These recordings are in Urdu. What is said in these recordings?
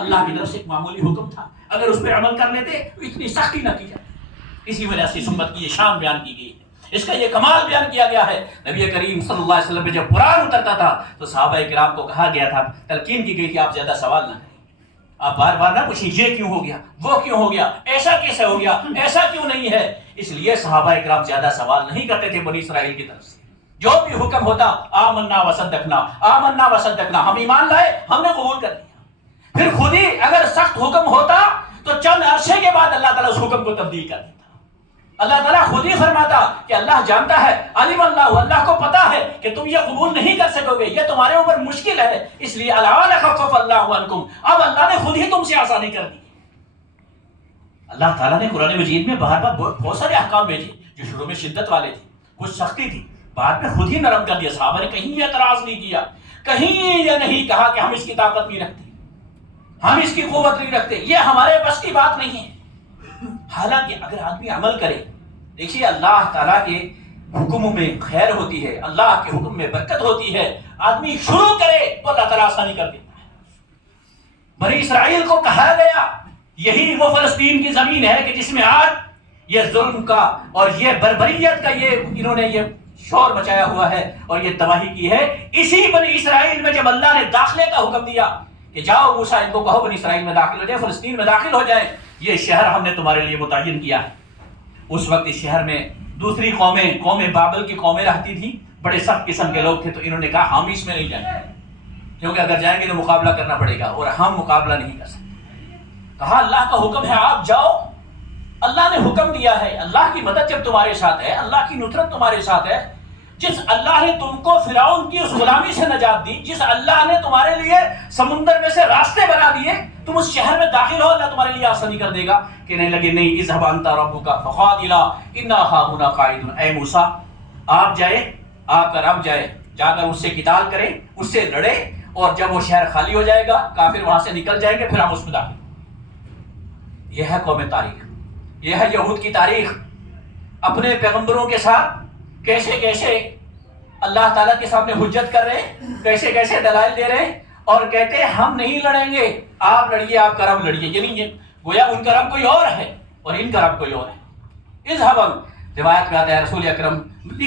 اللہ کی طرف سے ایک معمولی حکم تھا، اگر اس پہ عمل کر لیتے تو اتنی سختی نہ کی جائے۔ اسی وجہ سے اس امت کی یہ شان بیان کی گئی ہے، اس کا یہ کمال بیان کیا گیا ہے۔ نبی کریم صلی اللہ علیہ وسلم پہ جب قرآن اترتا تھا تو صحابہ کرام کو کہا گیا تھا، تلقین کی گئی تھی، آپ زیادہ سوال نہ کریں، آپ بار بار نہ پوچھیں یہ کیوں ہو گیا، وہ کیوں ہو گیا، ایسا کیسے ہو گیا، ایسا کیوں نہیں ہے۔ اس لیے صحابہ کرام زیادہ سوال نہیں کرتے تھے بنی اسرائیل کی طرف سے۔ جو بھی حکم ہوتا آمنا وصدقنا، آمنا وصدقنا، ہم ایمان لائے، ہم نے قبول کر لیا۔ پھر خود ہی اگر سخت حکم ہوتا تو چند عرصے کے بعد اللہ تعالیٰ اس حکم کو تبدیل کر دیتا۔ اللہ تعالیٰ خود ہی فرماتا کہ اللہ جانتا ہے، علم اللہ، اللہ کو پتا ہے کہ تم یہ قبول نہیں کر سکو گے، یہ تمہارے اوپر مشکل ہے، اس لیے اللہ خفف اللہ عنکم، اب اللہ نے خود ہی تم سے آسانی کر دی۔ اللہ تعالیٰ نے قرآن مجید میں بار بار بہت سارے احکام بھیجے جو شروع میں شدت والے تھے، کچھ سختی تھی، بعد میں خود ہی نرم کر دیا۔ صحابہ نے کہیں اعتراض نہیں کیا، کہیں یہ نہیں کہا کہ ہم اس کی طاقت نہیں رکھتے، ہم اس کی قوت نہیں رکھتے، یہ ہمارے بس کی بات نہیں ہے۔ حالانکہ اگر آدمی عمل کرے، دیکھیے اللہ تعالیٰ کے حکم میں خیر ہوتی ہے، اللہ کے حکم میں برکت ہوتی ہے، آدمی شروع کرے تو اللہ تعالیٰ آسانی کر دیتا ہے۔ بنی اسرائیل کو کہا گیا یہی وہ فلسطین کی زمین ہے کہ جس میں آج یہ ظلم کا اور یہ بربریت کا یہ انہوں نے یہ شور مچایا ہوا ہے اور یہ تباہی کی ہے۔ اسی بنی اسرائیل میں جب اللہ نے داخلے کا حکم دیا کہ جاؤ موسیٰ ان کو کہو بنی اسرائیل میں داخل ہو جائے، فلسطین میں داخل ہو جائے، یہ شہر ہم نے تمہارے لیے متعین کیا ہے۔ اس وقت اس شہر میں دوسری قومیں، قوم بابل کی قومیں رہتی تھیں، بڑے سخت قسم کے لوگ تھے، تو انہوں نے کہا ہم اس میں نہیں جائیں گے، کیونکہ اگر جائیں گے تو مقابلہ کرنا پڑے گا اور ہم مقابلہ نہیں کر سکتے۔ کہا اللہ کا حکم ہے آپ جاؤ، اللہ نے حکم دیا ہے، اللہ کی مدد جب تمہارے ساتھ ہے، اللہ کی نصرت تمہارے ساتھ ہے، جس اللہ نے تم کو فرعون کی اس غلامی سے نجات دی، جس اللہ نے تمہارے لیے سمندر میں سے راستے بنا دیے، تم اس شہر میں داخل ہو، اللہ تمہارے لیے آسانی کر دے گا۔ کہنے لگے نہیں، اذهب انت ربک فقاتلا انا هاهنا قاعدون، اے موسیٰ آپ جائے، آپ کا رب جائے، جا کر اس سے قتال کریں، اس سے لڑے، اور جب وہ شہر خالی ہو جائے گا، کافر وہاں سے نکل جائیں گے، پھر ہم اس میں داخل۔ یہ ہے قوم تاریخ، یہ ہے یہود کی تاریخ، اپنے پیغمبروں کے ساتھ کیسے کیسے اللہ تعالیٰ کے سامنے حجت کر رہے، کیسے کیسے دلائل دے رہے، اور کہتے ہیں ہم نہیں لڑیں گے، آپ لڑیے، آپ کا رب لڑیے، یعنی یہ گویا ان کا رب کوئی اور ہے اور ان کا رب کوئی اور ہے۔ اذهب، روایت میں آتا ہے رسول اکرم،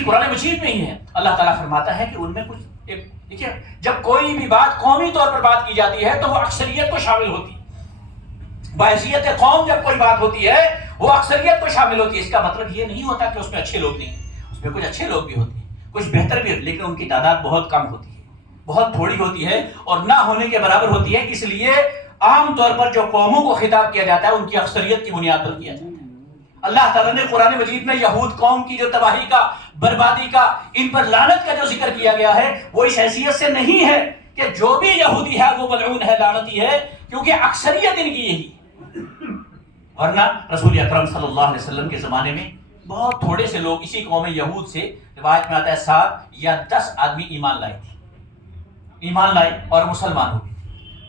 قرآن مجید میں ہی ہے، اللہ تعالیٰ فرماتا ہے کہ ان میں کچھ ایک دیکھیے، جب کوئی بھی بات قومی طور پر بات کی جاتی ہے تو وہ اکثریت کو شامل ہوتی ہے، بحیثیت قوم جب کوئی بات ہوتی ہے وہ اکثریت کو شامل ہوتی ہے۔ اس کا مطلب یہ نہیں ہوتا کہ اس میں اچھے لوگ نہیں ہیں، اس میں کچھ اچھے لوگ بھی ہوتے ہیں، کچھ بہتر بھی ہوتے ہیں، لیکن ان کی تعداد بہت کم ہوتی ہے، بہت تھوڑی ہوتی ہے اور نہ ہونے کے برابر ہوتی ہے۔ اس لیے عام طور پر جو قوموں کو خطاب کیا جاتا ہے ان کی اکثریت کی بنیاد پر کیا جاتا ہے۔ اللہ تعالیٰ نے قرآن مجید میں یہود قوم کی جو تباہی کا، بربادی کا، ان پر لعنت کا جو ذکر کیا گیا ہے وہ اس حیثیت سے نہیں ہے کہ جو بھی یہودی ہے وہ ملعون ہے، لعنتی ہے، کیونکہ اکثریت ان کی یہی ہے۔ ورنہ رسول اکرم صلی اللہ علیہ وسلم کے زمانے میں بہت تھوڑے سے لوگ اسی قوم یہود سے، روایت میں آتا ہے 7 یا 10 آدمی ایمان لائے تھے، ایمان لائے اور مسلمان ہو گئے۔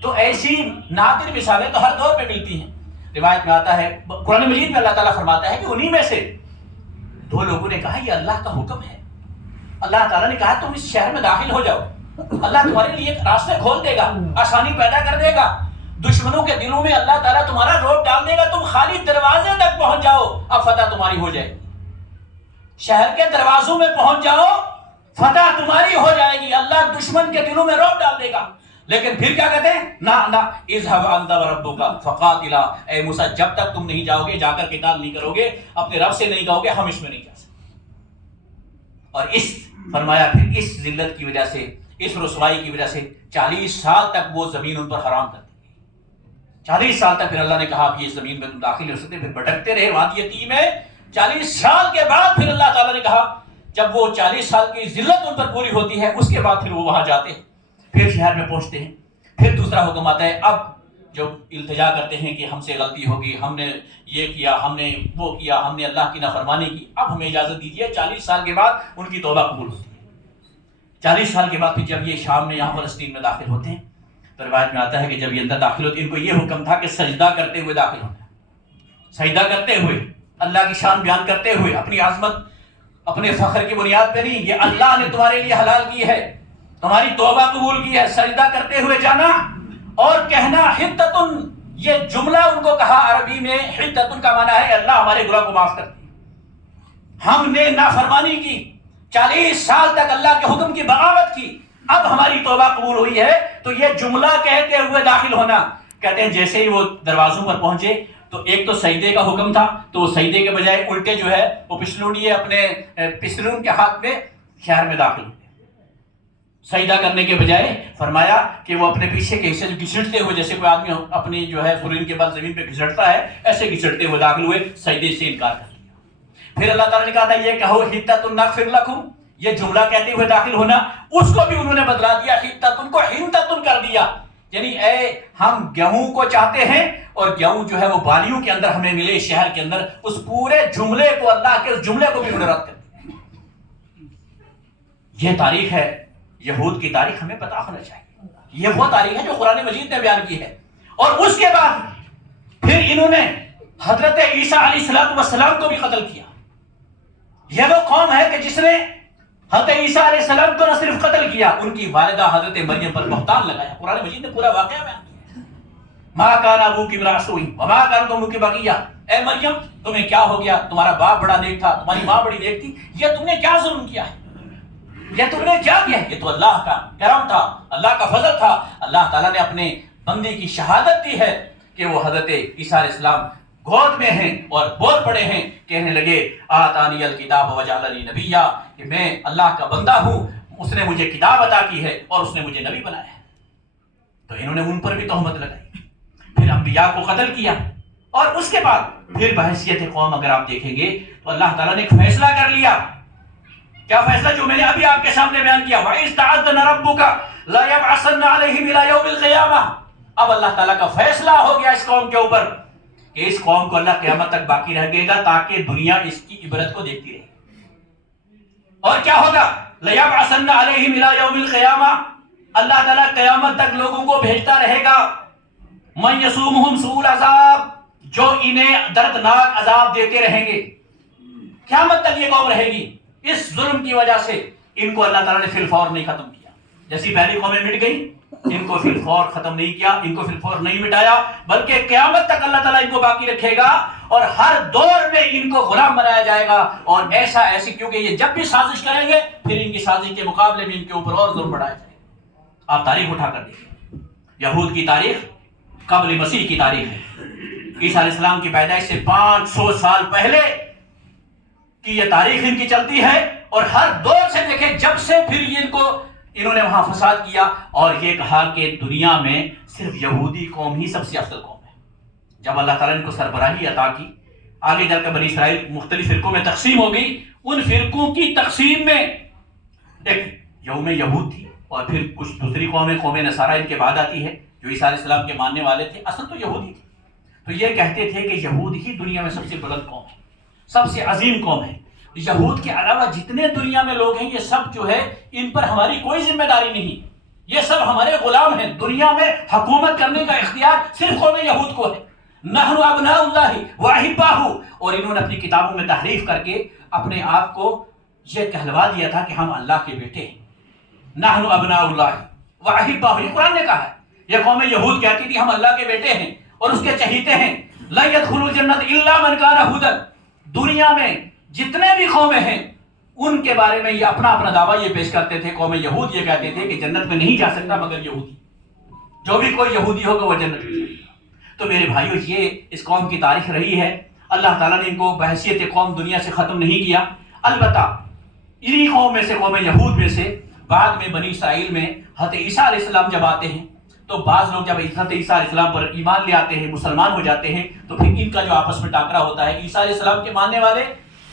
تو ایسی نادر مثالیں تو ہر دور پہ ملتی ہیں۔ روایت میں آتا ہے، قرآن مجید میں اللہ تعالیٰ فرماتا ہے کہ انہی میں سے 2 لوگوں نے کہا یہ اللہ کا حکم ہے، اللہ تعالیٰ نے کہا تم اس شہر میں داخل ہو جاؤ، اللہ تمہارے لیے راستے کھول دے گا، آسانی پیدا کر دے گا، دشمنوں کے دلوں میں اللہ تعالیٰ تمہارا روب ڈال دے گا، تم خالی دروازے تک پہنچ جاؤ، اب فتح تمہاری ہو جائے گی، شہر کے دروازوں میں پہنچ جاؤ، فتح تمہاری ہو جائے گی، اللہ دشمن کے دلوں میں روب ڈال دے گا۔ لیکن پھر کیا کہتے ہیں؟ نہ اذهب انت وربک فقاتلا، اے موسیٰ جب تک تم نہیں جاؤ گے، جا کر قتال نہیں کرو گے، اپنے رب سے نہیں کہو گے ہم اس میں نہیں جا سکتے۔ اور اس فرمایا پھر اس ذلت کی وجہ سے، اس رسوائی کی وجہ سے 40 سال تک وہ زمین ان پر حرام کر دی گئی۔ 40 سال تک پھر اللہ نے کہا اب یہ زمین میں تم داخل ہو سکتے، پھر بھٹکتے رہے وادی یتیم میں۔ 40 سال کے بعد پھر اللہ تعالیٰ نے کہا جب وہ 40 سال کی ذلت ان پر پوری ہوتی ہے اس کے بعد پھر وہ وہاں جاتے ہیں، پھر شہر میں پہنچتے ہیں، پھر دوسرا حکم آتا ہے، اب جو التجا کرتے ہیں کہ ہم سے غلطی ہوگی، ہم نے یہ کیا، ہم نے وہ کیا، ہم نے اللہ کی نافرمانی کی، اب ہمیں اجازت دیجیے۔ 40 سال کے بعد ان کی توبہ قبول ہوتی ہے۔ 40 سال کے بعد پھر جب یہ شام میں یہاں فلسطین میں داخل ہوتے ہیں تو روایت میں آتا ہے کہ جب یہ اندر داخل ہوتے ہیں ان کو یہ حکم تھا کہ سجدہ کرتے ہوئے داخل ہونا ہے، سجدہ کرتے ہوئے، اللہ کی شان بیان کرتے ہوئے، اپنی عظمت اپنے فخر کی بنیاد پہ نہیں، یہ اللہ نے تمہارے لیے حلال کی ہے، تمہاری توبہ قبول کی ہے، سجدہ کرتے ہوئے جانا اور کہنا حتتن یہ جملہ ان کو کہا عربی میں حدتن کا معنی ہے اللہ ہمارے گناہ کو معاف کر دے، ہم نے نافرمانی کی، 40 سال تک اللہ کے حکم کی بغاوت کی، اب ہماری توبہ قبول ہوئی ہے۔ تو یہ جملہ کہتے ہوئے داخل ہونا، کہتے ہیں جیسے ہی وہ دروازوں پر پہنچے تو ایک تو سجدے کا حکم تھا، تو وہ سجدے کے بجائے الٹے جو ہے وہ پسلونیے اپنے پسلون کے ہاتھ میں شہر میں داخل ہوئے۔ سجدہ کرنے کے بجائے فرمایا کہ وہ اپنے پیچھے کے حصے گھسٹتے ہوئے، جیسے کوئی آدمی اپنی جو ہے فرین کے بعد زمین پہ گھسٹتا ہے، ایسے گھسٹتے ہوئے داخل ہوئے، سجدے سے انکار کر دیا۔ پھر اللہ تعالیٰ نے کہا تھا یہ کہو حدۃ نغفر لکم، یہ جملہ کہتے ہوئے داخل ہونا، اس کو بھی انہوں نے بدلا دیا، حدۃ کو حنتۃ کر دیا، یعنی اے ہم گیہوں کو چاہتے ہیں اور گیہوں جو ہے وہ بالیوں کے اندر ہمیں ملے شہر کے اندر، اس پورے جملے کو، اللہ کے اس جملے کو بھی انہوں نے رد کر دیا۔ یہ تاریخ ہے، یہود کی تاریخ ہمیں پتہ ہونا چاہیے، یہ وہ تاریخ ہے جو قرآن مجید نے بیان کی ہے۔ اور اس کے بعد پھر انہوں نے حضرت عیسیٰ علیہ السلام کو بھی قتل کیا۔ یہ وہ قوم ہے کہ جس نے حضرت عیسیٰ علیہ السلام کو نہ صرف قتل کیا، ان کی والدہ حضرت مریم پر بہتان لگایا۔ قرآن مجید نے پورا واقعہ بیان کیا ہے، ما کان ابوک امرأ سوء وما کانت امک بغیہ، اے مریم تمہیں کیا ہو گیا، تمہارا باپ بڑا نیک تھا، تمہاری ماں بڑی نیک تھی، یہ تم نے کیا ظلم کیا ہے، یہ تم نے کیا کیا ہے؟ یہ تو اللہ کا کرم تھا، اللہ کا فضل تھا، اللہ تعالیٰ نے اپنے بندے کی شہادت دی ہے کہ وہ حضرت عیسیٰ علیہ السلام گود میں ہیں اور بول پڑے ہیں، کہنے لگے آتانی الکتاب وجعلنی نبیّا، کہ میں اللہ کا بندہ ہوں، اس نے مجھے کتاب عطا کی ہے اور اس نے مجھے نبی بنایا ہے۔ تو انہوں نے ان پر بھی تہمت لگائی، پھر انبیاء کو قتل کیا، اور اس کے بعد پھر بحیثیت قوم اگر آپ دیکھیں گے تو اللہ تعالیٰ نے ایک فیصلہ کر لیا۔ کیا فیصلہ؟ جو میں نے ابھی آپ کے سامنے بیان کیا، وَإِذْ تَعَذَّنَ رَبُّكَ لَيَبْعَثَنَّ عَلَيْهِمْ إِلَى يَوْمِ الْقِيَامَةِ۔ اب اللہ تعالیٰ کا فیصلہ ہو گیا اس قوم کے اوپر کہ اس قوم کو اللہ قیامت تک باقی رہ گے گا تاکہ دنیا اس کی عبرت کو دیکھتی رہے۔ اور کیا ہوگا؟ لَيَبْعَثَنَّ عَلَيْهِمْ إِلَى يَوْمِ الْقِيَامَةِ، اللہ تعالیٰ قیامت تک لوگوں کو بھیجتا رہے گا، مَن يَسُومُهُمْ سُوءَ الْعَذَابِ، جو انہیں دردناک عذاب دیتے رہیں گے۔ قیامت تک یہ قوم رہے گی۔ اس ظلم کی وجہ سے ان کو اللہ تعالیٰ نے فی الفور نہیں ختم کیا، جیسی پہلی قومیں مٹ گئی، ان کو فی الفور ختم نہیں کیا، ان کو فی الفور نہیں مٹایا، بلکہ قیامت تک اللہ تعالیٰ ان کو باقی رکھے گا، اور ہر دور میں ان کو غلام بنایا جائے گا، اور ایسی کیونکہ یہ جب بھی سازش کریں گے پھر ان کی سازش کے مقابلے میں ان کے اوپر اور ظلم بڑھایا جائے گا۔ آپ تاریخ اٹھا کر دیکھیں، یہود کی تاریخ قبل مسیح کی تاریخ ہے، عیسیٰ علیہ السلام کی پیدائش سے 500 سال پہلے کہ یہ تاریخ ان کی چلتی ہے، اور ہر دور سے دیکھیں جب سے پھر انہوں نے وہاں فساد کیا، اور یہ کہا کہ دنیا میں صرف یہودی قوم ہی سب سے افضل قوم ہے۔ جب اللہ تعالیٰ نے ان کو سربراہی عطا کی، آگے چل کر بنی اسرائیل مختلف فرقوں میں تقسیم ہو گئی، ان فرقوں کی تقسیم میں ایک یوم یہود تھی، اور پھر کچھ دوسری قومیں، قوم نصارہ ان کے بعد آتی ہے جو عیسیٰ علیہ السلام کے ماننے والے تھے، اصل تو یہودی تھے۔ تو یہ کہتے تھے کہ یہود ہی دنیا میں سب سے بلند قوم ہے، سب سے عظیم قوم ہے، یہود کے علاوہ جتنے دنیا میں لوگ ہیں یہ سب جو ہے ان پر ہماری کوئی ذمہ داری نہیں، یہ سب ہمارے غلام ہیں، دنیا میں حکومت کرنے کا اختیار صرف قوم یہود کو ہے۔ نحن ابناء اللہ واحباہ، اور انہوں نے اپنی کتابوں میں تحریف کر کے اپنے آپ کو یہ کہلوا دیا تھا کہ ہم اللہ کے بیٹے ہیں۔ نحن ابناء اللہ واحباہ، یہ قرآن نے کہا ہے، یہ قوم یہود کہتی تھی ہم اللہ کے بیٹے ہیں اور اس کے چہیتے ہیں۔ لا يدخل الجنۃ الا من کان ہودی، دنیا میں جتنے بھی قومیں ہیں ان کے بارے میں یہ اپنا دعویٰ یہ پیش کرتے تھے، قوم یہود یہ کہتے تھے کہ جنت میں نہیں جا سکتا مگر یہودی، جو بھی کوئی یہودی ہوگا وہ جنت میں جائے گا۔ تو میرے بھائیو یہ اس قوم کی تاریخ رہی ہے، اللہ تعالیٰ نے ان کو بحیثیت قوم دنیا سے ختم نہیں کیا۔ البتہ انہی قوم میں سے، قوم یہود میں سے بعد میں بنی اسرائیل میں حضرت عیسیٰ علیہ السلام جب آتے ہیں تو بعض لوگ جب حضرت عیسیٰ علیہ السلام پر ایمان لے آتے ہیں، مسلمان ہو جاتے ہیں، تو پھر ان کا جو آپس میں ٹاکرا ہوتا ہے، عیسیٰ علیہ السلام کے ماننے والے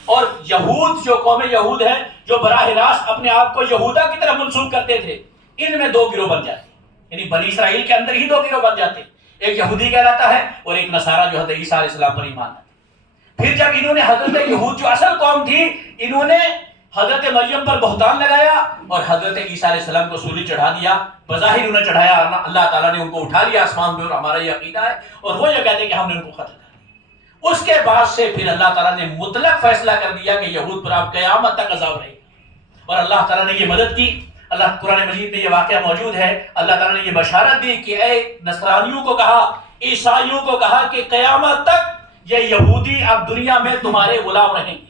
اور یہود، جو قوم یہود ہے جو براہ راست اپنے آپ کو یہودا کی طرف منسوب کرتے تھے، ان میں دو گروہ بن جاتے ہیں، یعنی بنی اسرائیل کے اندر ہی دو گروہ بن جاتے ہیں، ایک یہودی کہلاتا ہے اور ایک نصارہ جو حضرت عیسیٰ علیہ السلام پر ایمان لاتے ہیں۔ پھر جب انہوں نے حضرت یہود جو اصل قوم تھی، انہوں نے حضرت مریم پر بہتان لگایا اور حضرت عیسیٰ علیہ السلام کو سولی چڑھا دیا، بظاہر انہیں چڑھایا، اللہ تعالیٰ نے ان کو اٹھا لیا آسمان پہ، اور ہمارا یہ عقیدہ ہے، اور وہ یہ کہتے ہیں کہ ہم نے ان کو قتل کر دیا۔ اس کے بعد سے پھر اللہ تعالیٰ نے مطلق فیصلہ کر دیا کہ یہود پر آپ قیامت تک عذاب رہے گا، اور اللہ تعالیٰ نے یہ مدد کی۔ اللہ قرآن مجید میں یہ واقعہ موجود ہے، اللہ تعالیٰ نے یہ بشارت دی کہ اے نصرانیوں کو کہا عیسائیوں کو کہا کہ قیامت تک یہ یہودی اب دنیا میں تمہارے غلام رہیں گے۔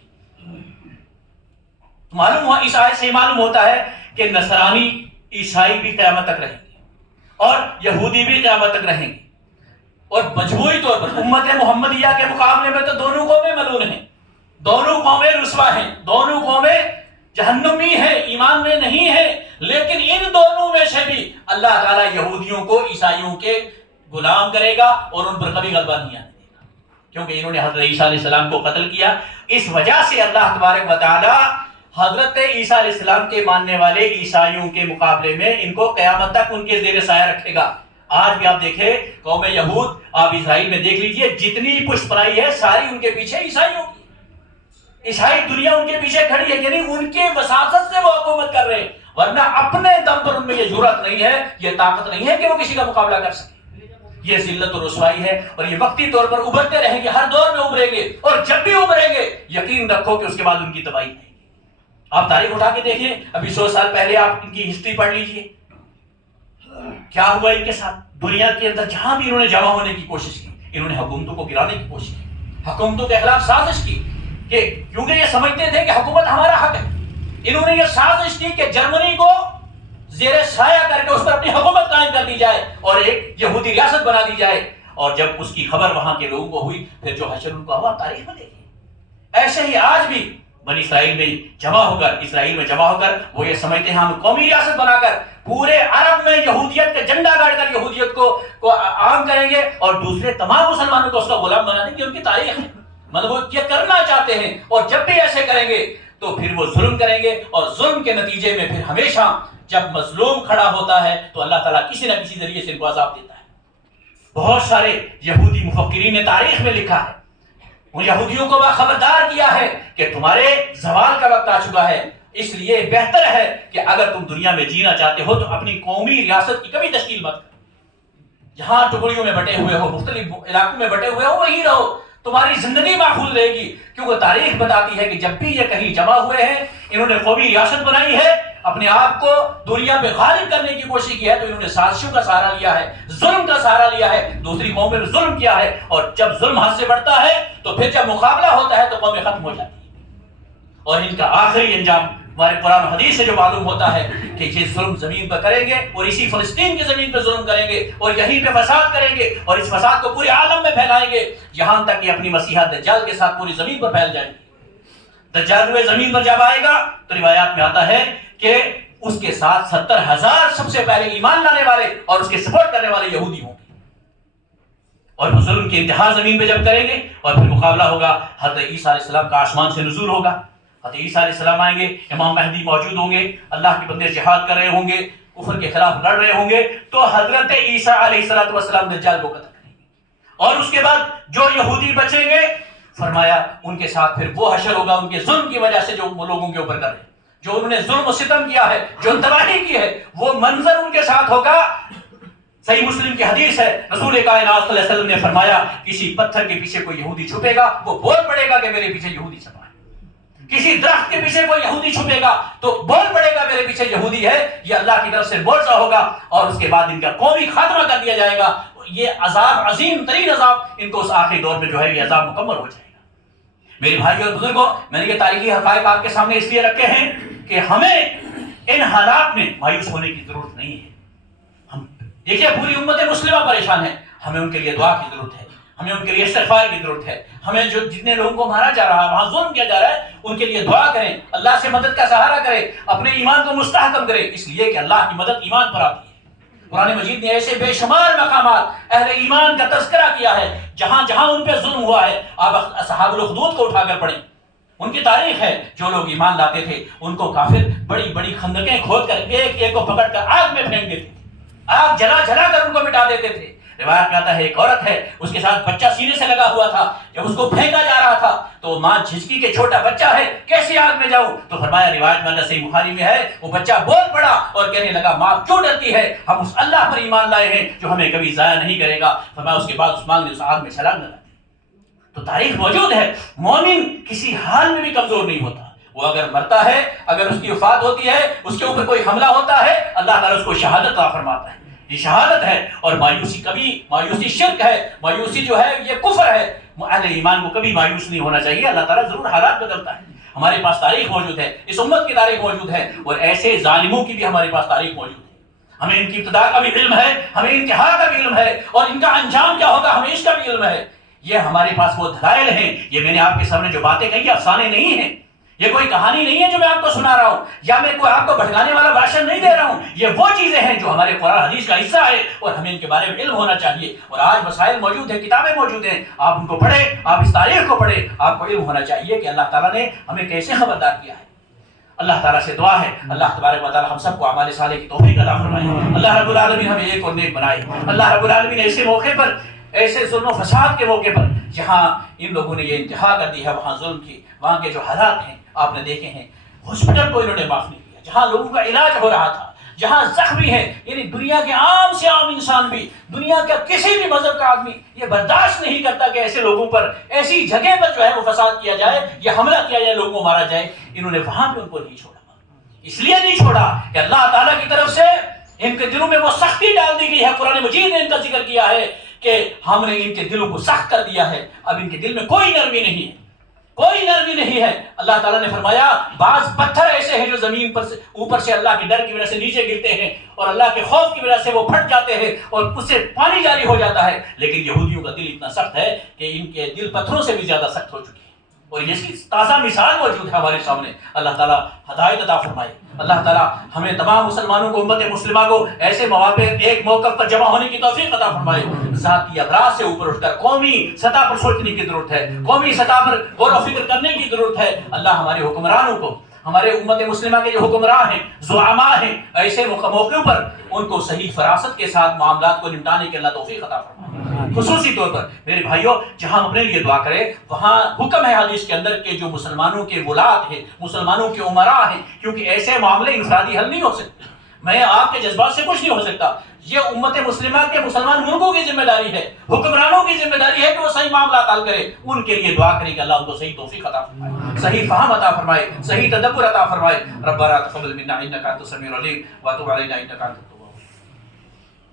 معلوم ہوا، اس آیت سے معلوم ہوتا ہے کہ نصرانی عیسائی بھی قیامت تک رہیں گے اور یہودی بھی قیامت تک رہیں گے، اور مجموعی طور پر امت محمدیہ کے مقابلے میں تو دونوں قومیں ملعون ہیں، دونوں قومیں رسوا ہیں، دونوں قومیں جہنمی ہیں، ایمان میں نہیں ہیں، لیکن ان دونوں میں سے بھی اللہ تعالیٰ یہودیوں کو عیسائیوں کے غلام کرے گا اور ان پر کبھی غلبہ نہیں آنے دے گا، کیونکہ انہوں نے حضرت عیسیٰ علیہ السلام کو قتل کیا۔ اس وجہ سے اللہ تبارک و تعالیٰ حضرت عیسیٰ علیہ السلام کے ماننے والے عیسائیوں کے مقابلے میں ان کو قیامت تک ان کے زیر سایہ رکھے گا۔ آج بھی آپ دیکھیں قوم یہود، آپ اسرائیل میں دیکھ لیجئے، جتنی پشت پناہی ہے ساری ان کے پیچھے عیسائیوں کی، عیسائی دنیا ان کے پیچھے کھڑی ہے، یعنی ان کے وساطت سے وہ حکومت کر رہے ہیں، ورنہ اپنے دم پر ان میں یہ جرأت نہیں ہے، یہ طاقت نہیں ہے کہ وہ کسی کا مقابلہ کر سکے۔ یہ ذلت و رسوائی ہے، اور یہ وقتی طور پر ابھرتے رہیں گے، ہر دور میں ابھریں گے، اور جب بھی ابھریں گے یقین رکھو کہ اس کے بعد ان کی تباہی نہیں۔ آپ تاریخ اٹھا کے دیکھیں، ابھی 100 سال پہلے آپ ان کی ہسٹری پڑھ لیجئے، کیا ہوا ان کے ساتھ۔ دنیا کے اندر جہاں بھی انہوں نے جمع ہونے کی کوشش کی، انہوں نے حکومتوں کو گرانے کی کوشش کی، حکومتوں کے خلاف سازش کی، کہ کیونکہ یہ سمجھتے تھے کہ حکومت ہمارا حق ہے۔ انہوں نے یہ سازش کی کہ جرمنی کو زیر سایہ کر کے اس پر اپنی حکومت قائم کر دی جائے اور ایک یہودی ریاست بنا دی جائے، اور جب اس کی خبر وہاں کے لوگوں کو ہوئی، پھر جو حشر ان کو ہوا تاریخ میں دیکھیے۔ ایسے ہی آج بھی بنی اسرائیل میں جمع ہو کر وہ یہ سمجھتے ہیں ہم قومی ریاست بنا کر پورے عرب میں یہودیت کا جھنڈا گاڑ کر یہودیت کو عام کریں گے، اور دوسرے تمام مسلمانوں کو اس کا غلام بنا دیں گے۔ ان کی تاریخ ہے، مطلب وہ یہ کرنا چاہتے ہیں، اور جب بھی ایسے کریں گے تو پھر وہ ظلم کریں گے، اور ظلم کے نتیجے میں پھر ہمیشہ جب مظلوم کھڑا ہوتا ہے تو اللہ تعالیٰ کسی نہ کسی ذریعے سے ان کو عذاب دیتا ہے۔ بہت سارے یہودی مفکرین نے تاریخ میں لکھا ہے، ان یہودیوں کو خبردار کیا ہے کہ تمہارے زوال کا وقت آ چکا ہے، اس لیے بہتر ہے کہ اگر تم دنیا میں جینا چاہتے ہو تو اپنی قومی ریاست کی کبھی تشکیل مت کرو، جہاں ٹکڑیوں میں بٹے ہوئے ہو، مختلف علاقوں میں بٹے ہوئے ہو وہیں رہو، تمہاری زندگی محفوظ رہے گی۔ کیونکہ تاریخ بتاتی ہے کہ جب بھی یہ کہیں جمع ہوئے ہیں، انہوں نے قومی ریاست بنائی ہے، اپنے آپ کو دنیا پہ غالب کرنے کی کوشش کی ہے، تو انہوں نے سازشوں کا سہارا لیا ہے، ظلم کا سہارا لیا ہے، دوسری قوموں پر ظلم کیا ہے، اور جب ظلم حد سے بڑھتا ہے تو پھر جب مقابلہ ہوتا ہے تو قومیں ختم ہو جاتی ہیں، اور ان کا آخری انجام ہمارے قرآن و حدیث سے جو معلوم ہوتا ہے کہ یہ ظلم زمین پر کریں گے، اور اسی فلسطین کی زمین پہ ظلم کریں گے، اور یہیں پہ فساد کریں گے، اور اس فساد کو پورے عالم میں پھیلائیں گے، یہاں تک کہ اپنی مسیحا دجال کے ساتھ پوری زمین پر پھیل جائیں گے۔ دجال ہوئے زمین پر جب آئے گا تو روایات میں آتا ہے کہ اس کے ساتھ 70,000 سب سے پہلے ایمان لانے والے اور اس کے سپورٹ کرنے والے یہودی ہوں گے، اور وہ ظلم کی انتہا زمین پہ جب کریں گے، اور پھر مقابلہ ہوگا، حضرت عیسیٰ علیہ السلام کا آسمان سے نزول ہوگا، حضرت عیسیٰ علیہ السلام آئیں گے، امام مہدی موجود ہوں گے، اللہ کے بندے جہاد کر رہے ہوں گے، کفر کے خلاف لڑ رہے ہوں گے، تو حضرت عیسیٰ علیہ السلام دجال کو قتل کریں گے، اور اس کے بعد جو یہودی بچیں گے، فرمایا ان کے ساتھ پھر وہ حشر ہوگا ان کے ظلم کی وجہ سے جو لوگوں کے اوپر کر رہے ہیں، جو انہوں نے ظلم و ستم کیا ہے، جو تباہی کی ہے، وہ منظر ان کے ساتھ ہوگا۔ صحیح مسلم کی حدیث ہے، رسول کائنات صلی اللہ علیہ وسلم نے فرمایا کسی پتھر کے پیچھے کوئی یہودی چھپے گا، وہ بول پڑے گا کہ میرے پیچھے یہودی چھپا ہے، کسی درخت کے پیچھے کوئی یہودی چھپے گا تو بول پڑے گا میرے پیچھے یہودی ہے، یہ اللہ کی طرف سے معجزہ ہوگا، اور اس کے بعد ان کا قومی خاتمہ کر دیا جائے گا۔ یہ عذاب، عظیم ترین عذاب، ان کو اس آخری دور میں جو ہے یہ عذاب مکمل ہو جائے گا۔ میرے بھائی اور بزرگوں، میں نے یہ تاریخی حقائق آپ کے سامنے اس لیے رکھے ہیں کہ ہمیں ان حالات میں مایوس ہونے کی ضرورت نہیں ہے۔ ہم دیکھیے پوری امت مسلمہ پریشان ہے، ہمیں ان کے لیے دعا کی ضرورت ہے، ہمیں ان کے لیے استغفار کی ضرورت ہے، ہمیں جو جتنے لوگوں کو مارا جا رہا ہے، وہاں ظلم کیا جا رہا ہے، ان کے لیے دعا کریں، اللہ سے مدد کا سہارا کریں، اپنے ایمان کو مستحکم کریں، اس لیے کہ اللہ کی مدد ایمان پر آتی ہے۔ قرآن مجید نے ایسے بے شمار مقامات اہل ایمان کا تذکرہ کیا ہے، جہاں جہاں ان پہ ظلم ہوا ہے۔ آپ اصحاب الاخدود کو اٹھا کر پڑھیں، ان کی تاریخ ہے، جو لوگ ایمان لاتے تھے ان کو کافر بڑی بڑی خندقیں کھود کر ایک ایک کو پکڑ کر آگ میں پھینک دیتے تھے، آگ جلا جلا کر ان کو مٹا دیتے تھے۔ روایت میں آتا ہے ایک عورت ہے، اس کے ساتھ بچہ سینے سے لگا ہوا تھا، جب اس کو پھینکا جا رہا تھا تو ماں جھجکی کہ چھوٹا بچہ ہے کیسے آگ میں جاؤں، تو فرمایا روایت میں صحیح بخاری میں ہے، وہ بچہ بول پڑا اور کہنے لگا ماں کیوں ڈرتی ہے، ہم اس اللہ پر ایمان لائے ہیں جو ہمیں کبھی ضائع نہیں کرے گا۔ فرمایا اس کے بعد اس ماں نے اس آگ میں چھلانگ لگا دی۔ تو تاریخ موجود ہے، مومن کسی حال میں بھی کمزور نہیں ہوتا، وہ اگر مرتا ہے، اگر اس کی وفات ہوتی ہے، اس کے اوپر کوئی حملہ ہوتا ہے، اللہ تعالیٰ اس کو شہادت عطا فرماتا ہے۔ یہ شہادت ہے. اور مایوسی شرک ہے، مایوسی جو ہے یہ کفر ہے. اہل ایمان کو کبھی مایوس نہیں ہونا چاہیے. اللہ تعالیٰ ضرور حالات بدلتا ہے. ہمارے پاس تاریخ موجود ہے، اس امت کی تاریخ موجود ہے، اور ایسے ظالموں کی بھی ہمارے پاس تاریخ موجود ہے. ہمیں ان کی ابتدا کا بھی علم ہے، ہمیں انتہا کا بھی علم ہے، اور ان کا انجام کیا ہوگا ہمیں اس کا بھی علم ہے. یہ ہمارے پاس وہ دلائل ہیں. یہ میں نے آپ کے سامنے جو باتیں کہی افسانے نہیں ہیں، یہ کوئی کہانی نہیں ہے جو میں آپ کو سنا رہا ہوں، یا میں کوئی آپ کو بھٹکانے والا بھاشن نہیں دے رہا ہوں. یہ وہ چیزیں ہیں جو ہمارے قرآن حدیث کا حصہ ہے، اور ہمیں ان کے بارے میں علم ہونا چاہیے. اور آج مسائل موجود ہیں، کتابیں موجود ہیں، آپ ان کو پڑھیں، آپ اس تاریخ کو پڑھیں. آپ کو علم ہونا چاہیے کہ اللہ تعالیٰ نے ہمیں کیسے خبردار کیا ہے. اللہ تعالیٰ سے دعا ہے اللہ تبارک و تعالیٰ ہم سب کو اعمال صالح کی توفیق عطا فرمائے. اللہ رب العالمین ہمیں ایک اور نیک بنائے. اللہ رب العالمین ایسے موقع پر، ایسے ظلم و فساد کے موقع پر جہاں ان لوگوں نے یہ انتہا کر دی ہے، وہاں ظلم کی، وہاں کے جو حالات ہیں آپ نے دیکھے ہیں. ہاسپٹل کو انہوں نے معاف نہیں کیا جہاں لوگوں کا علاج ہو رہا تھا، جہاں زخمی ہے. یعنی دنیا کے عام سے عام انسان بھی، دنیا کا کسی بھی مذہب کا آدمی یہ برداشت نہیں کرتا کہ ایسے لوگوں پر، ایسی جگہ پر جو ہے وہ فساد کیا جائے یا حملہ کیا جائے، لوگوں کو مارا جائے. انہوں نے وہاں پہ ان کو نہیں چھوڑا. اس لیے نہیں چھوڑا کہ اللہ تعالیٰ کی طرف سے ان کے دلوں میں وہ سختی ڈال دی گئی ہے. قرآن مجید نے ان کا ذکر کیا ہے کہ ہم نے ان کے دلوں کو سخت کر دیا ہے. اب ان کے دل میں کوئی نرمی نہیں ہے، کوئی نرمی نہیں ہے. اللہ تعالیٰ نے فرمایا بعض پتھر ایسے ہیں جو زمین پر سے اوپر سے اللہ کے ڈر کی وجہ سے نیچے گرتے ہیں، اور اللہ کے خوف کی وجہ سے وہ پھٹ جاتے ہیں اور اس سے پانی جاری ہو جاتا ہے. لیکن یہودیوں کا دل اتنا سخت ہے کہ ان کے دل پتھروں سے بھی زیادہ سخت ہو چکے ہیں. اور اس کی تازہ مثال موجود ہے ہمارے سامنے. اللہ تعالیٰ ہدایت عطا فرمائے. اللہ تعالیٰ ہمیں تمام مسلمانوں کو، امت مسلمہ کو ایسے مواقع ایک موقف پر جمع ہونے کی توفیق عطا فرمائے. ذاتی اغراض سے اوپر اٹھ کر قومی سطح پر سوچنے کی ضرورت ہے، قومی سطح پر غور و فکر کرنے کی ضرورت ہے. اللہ ہمارے حکمرانوں کو، ہمارے امت مسلمہ کے جو حکمراں ہیں، زعماء ہیں، ایسے موقعوں پر ان کو صحیح فراست کے ساتھ معاملات کو نمٹانے کی اللہ توفیق عطا فرمائے. خصوصی طور پر میرے بھائیوں، جہاں ہم اپنے لیے دعا کریں وہاں حکم ہے حدیث کے اندر کہ جو مسلمانوں کے ولاة ہیں، مسلمانوں کے امراء ہیں، کیونکہ ایسے معاملے انفرادی حل نہیں ہو سکتے. میں آپ کے جذبات سے کچھ نہیں ہو سکتا. یہ امت مسلمہ کے مسلمان ملکوں کی ذمہ داری ہے، حکمرانوں کی ذمہ داری ہے کہ وہ صحیح معاملات حل کرے. ان کے لیے دعا کریں کہ اللہ ان کو صحیح توفیق عطا فرمائے، صحیح فہم عطا فرمائے، صحیح تدبر عطا فرمائے. ربنا تقبل منا انک انت السمیع العلیم وتب علینا انک انت